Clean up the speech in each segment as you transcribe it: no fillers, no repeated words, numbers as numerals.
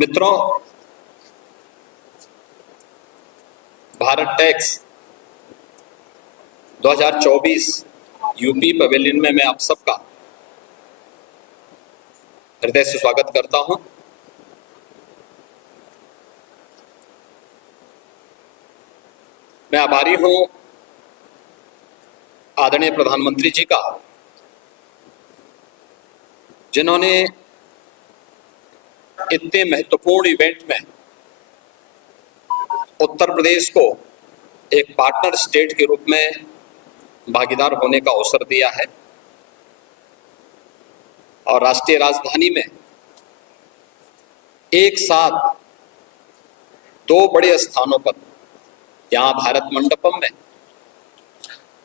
मित्रों, Bharat takes 2024 UP pavilion में मैं आप सबका हृदय से स्वागत करता हूं। मैं आभारी हूं आदरणीय प्रधानमंत्री जी का, जिन्होंने इतने महत्वपूर्ण इवेंट में उत्तर प्रदेश को एक पार्टनर स्टेट के रूप में भागीदार होने का अवसर दिया है और राष्ट्रीय राजधानी में एक साथ दो बड़े स्थानों पर, यहाँ भारत मंडपम में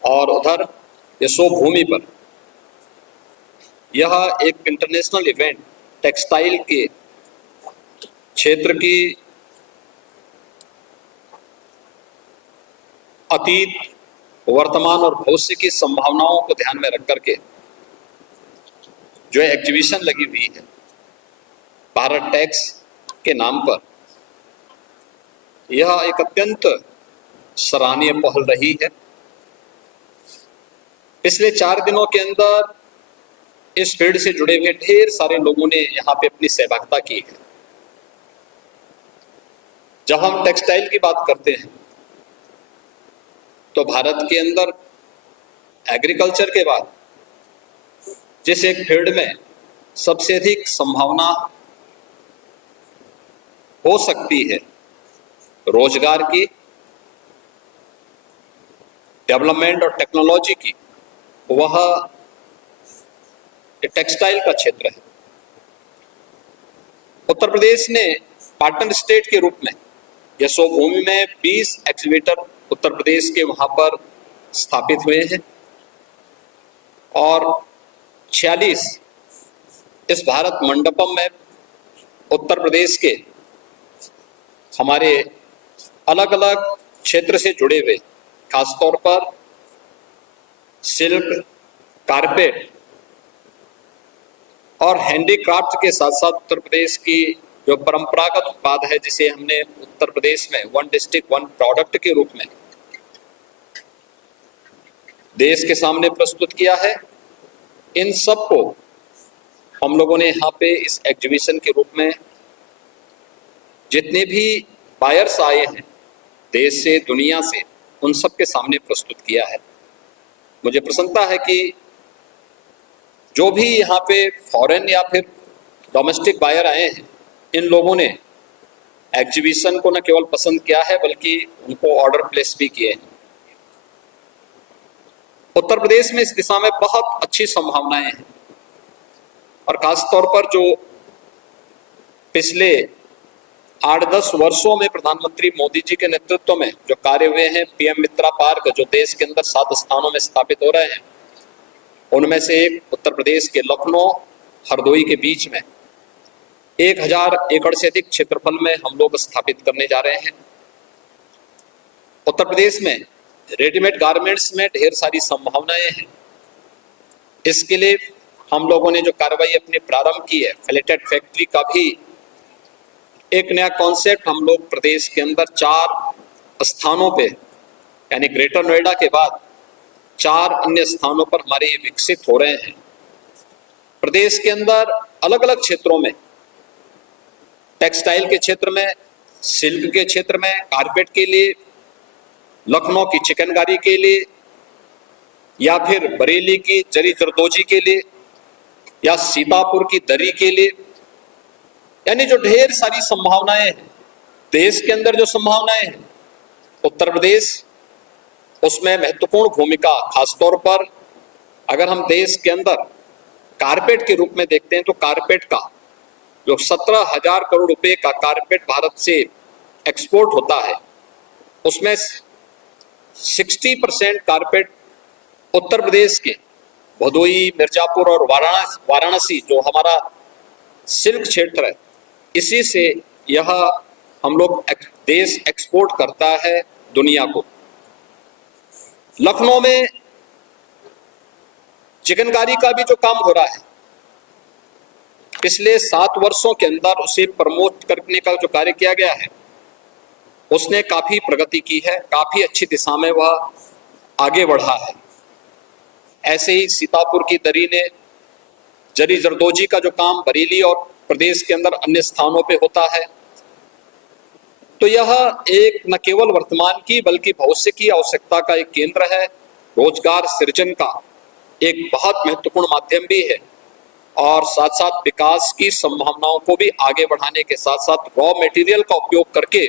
और उधर यशो भूमि पर, यह एक इंटरनेशनल इवेंट टेक्सटाइल के क्षेत्र की अतीत, वर्तमान और भविष्य की संभावनाओं को ध्यान में रख करके जो एग्जीबिशन लगी हुई है भारत टेक्स के नाम पर, यह एक अत्यंत सराहनीय पहल रही है। पिछले 4 दिनों के अंदर इस फील्ड से जुड़े हुए ढेर सारे लोगों ने यहाँ पे अपनी सहभागिता की है। जब हम टेक्सटाइल की बात करते हैं तो भारत के अंदर एग्रीकल्चर के बाद जिस एक फील्ड में सबसे अधिक संभावना हो सकती है रोजगार की, डेवलपमेंट और टेक्नोलॉजी की, वह टेक्सटाइल का क्षेत्र है। उत्तर प्रदेश ने पार्टनर स्टेट के रूप में यशो भूमि में 20 एक्सीवेटर उत्तर प्रदेश के वहां पर स्थापित हुए हैं और 46 इस भारत मंडपम में उत्तर प्रदेश के हमारे अलग अलग क्षेत्र से जुड़े हुए, खासतौर पर सिल्क, कारपेट और हैंडीक्राफ्ट के साथ साथ उत्तर प्रदेश की जो परंपरागत उत्पाद है, जिसे हमने उत्तर प्रदेश में 1 डिस्ट्रिक्ट 1 प्रोडक्ट के रूप में देश के सामने प्रस्तुत किया है, इन सब को हम लोगों ने यहाँ पे इस एग्जीबिशन के रूप में जितने भी बायर्स आए हैं देश से, दुनिया से, उन सब के सामने प्रस्तुत किया है। मुझे प्रसन्नता है कि जो भी यहाँ पे फॉरेन या फिर डोमेस्टिक बायर आए हैं, इन लोगों ने एग्जीबिशन को न केवल पसंद किया है बल्कि उनको ऑर्डर प्लेस भी किए हैं। उत्तर प्रदेश में इस दिशा में बहुत अच्छी संभावनाएं हैं और खासतौर पर जो पिछले 8-10 वर्षों में प्रधानमंत्री मोदी जी के नेतृत्व में जो कार्य हुए हैं, पीएम मित्रा पार्क जो देश के अंदर 7 स्थानों में स्थापित हो रहे हैं, उनमें से एक उत्तर प्रदेश के लखनऊ हरदोई के बीच में 1000 एकड़ से अधिक क्षेत्रफल में हम लोग स्थापित करने जा रहे हैं। उत्तर प्रदेश में रेडीमेड गारमेंट्स में ढेर सारी संभावनाएं हैं। इसके लिए हम लोगों ने जो कार्रवाई अपनी प्रारंभ की है, फिलेटेड फैक्ट्री का भी एक नया कॉन्सेप्ट हम लोग प्रदेश के अंदर 4 स्थानों पे, यानी ग्रेटर नोएडा के बाद 4 अन्य स्थानों पर हमारे ये विकसित हो रहे हैं। प्रदेश के अंदर अलग अलग क्षेत्रों में, टेक्सटाइल के क्षेत्र में, सिल्क के क्षेत्र में, कारपेट के लिए, लखनऊ की चिकनकारी के लिए, या फिर बरेली की जरी जरदोजी के लिए, या सीतापुर की दरी के लिए, यानी जो ढेर सारी संभावनाएं हैं देश के अंदर, जो संभावनाएं हैं उत्तर प्रदेश उसमें महत्वपूर्ण भूमिका, खासतौर पर अगर हम देश के अंदर कारपेट के रूप में देखते हैं तो कारपेट का जो 17,000 करोड़ रुपए का कारपेट भारत से एक्सपोर्ट होता है, उसमें 60% कारपेट उत्तर प्रदेश के भदोई, मिर्जापुर और वाराणसी जो हमारा सिल्क क्षेत्र है, इसी से यह हम लोग देश एक्सपोर्ट करता है दुनिया को। लखनऊ में चिकनकारी का भी जो काम हो रहा है, पिछले 7 वर्षों के अंदर उसे प्रमोट करने का जो कार्य किया गया है उसने काफी प्रगति की है, काफी अच्छी दिशा में वह आगे बढ़ा है। ऐसे ही सीतापुर की दरी ने जरी जरदोजी का जो काम बरेली और प्रदेश के अंदर अन्य स्थानों पे होता है, तो यह एक न केवल वर्तमान की बल्कि भविष्य की आवश्यकता का एक केंद्र है, रोजगार सृजन का एक बहुत महत्वपूर्ण माध्यम भी है और साथ साथ विकास की संभावनाओं को भी आगे बढ़ाने के साथ साथ रॉ मटेरियल का उपयोग करके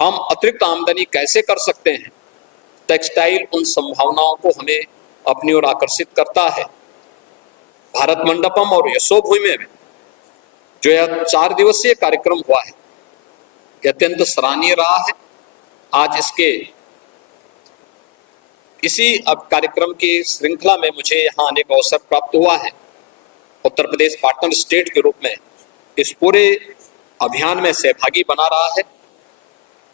हम अतिरिक्त आमदनी कैसे कर सकते हैं, टेक्सटाइल उन संभावनाओं को हमें अपनी ओर आकर्षित करता है। भारत मंडपम और यशोभूमि में जो यह 4 दिवसीय कार्यक्रम हुआ है यह अत्यंत सराहनीय रहा है। आज इसके इसी अब कार्यक्रम की श्रृंखला में मुझे यहाँ आने का अवसर प्राप्त हुआ है। उत्तर प्रदेश पार्टनर स्टेट के रूप में इस पूरे अभियान में सहभागी बना रहा है।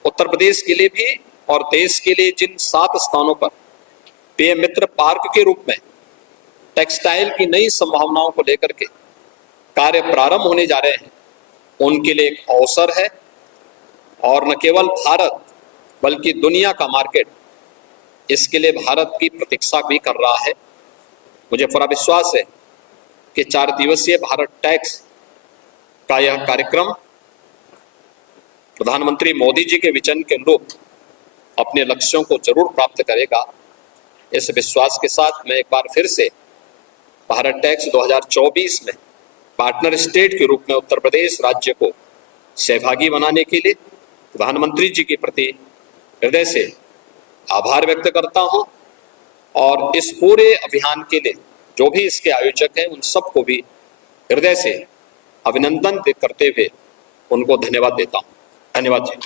उत्तर प्रदेश के लिए भी और देश के लिए जिन 7 स्थानों पर पीएम मित्र पार्क के रूप में टेक्सटाइल की नई संभावनाओं को लेकर के कार्य प्रारंभ होने जा रहे हैं, उनके लिए एक अवसर है और न केवल भारत बल्कि दुनिया का मार्केट इसके लिए भारत की प्रतीक्षा भी कर रहा है। मुझे पूरा विश्वास है कि 4 दिवसीय भारत टैक्स का यह कार्यक्रम प्रधानमंत्री मोदी जी के विजन के अनुरूप अपने लक्ष्यों को जरूर प्राप्त करेगा। इस विश्वास के साथ मैं एक बार फिर से भारत टैक्स 2024 में पार्टनर स्टेट के रूप में उत्तर प्रदेश राज्य को सहभागी बनाने के लिए प्रधानमंत्री जी के प्रति हृदय से आभार व्यक्त करता हूं और इस पूरे अभियान के लिए जो भी इसके आयोजक हैं उन सबको भी हृदय से अभिनंदन करते हुए उनको धन्यवाद देता हूं। धन्यवाद जी।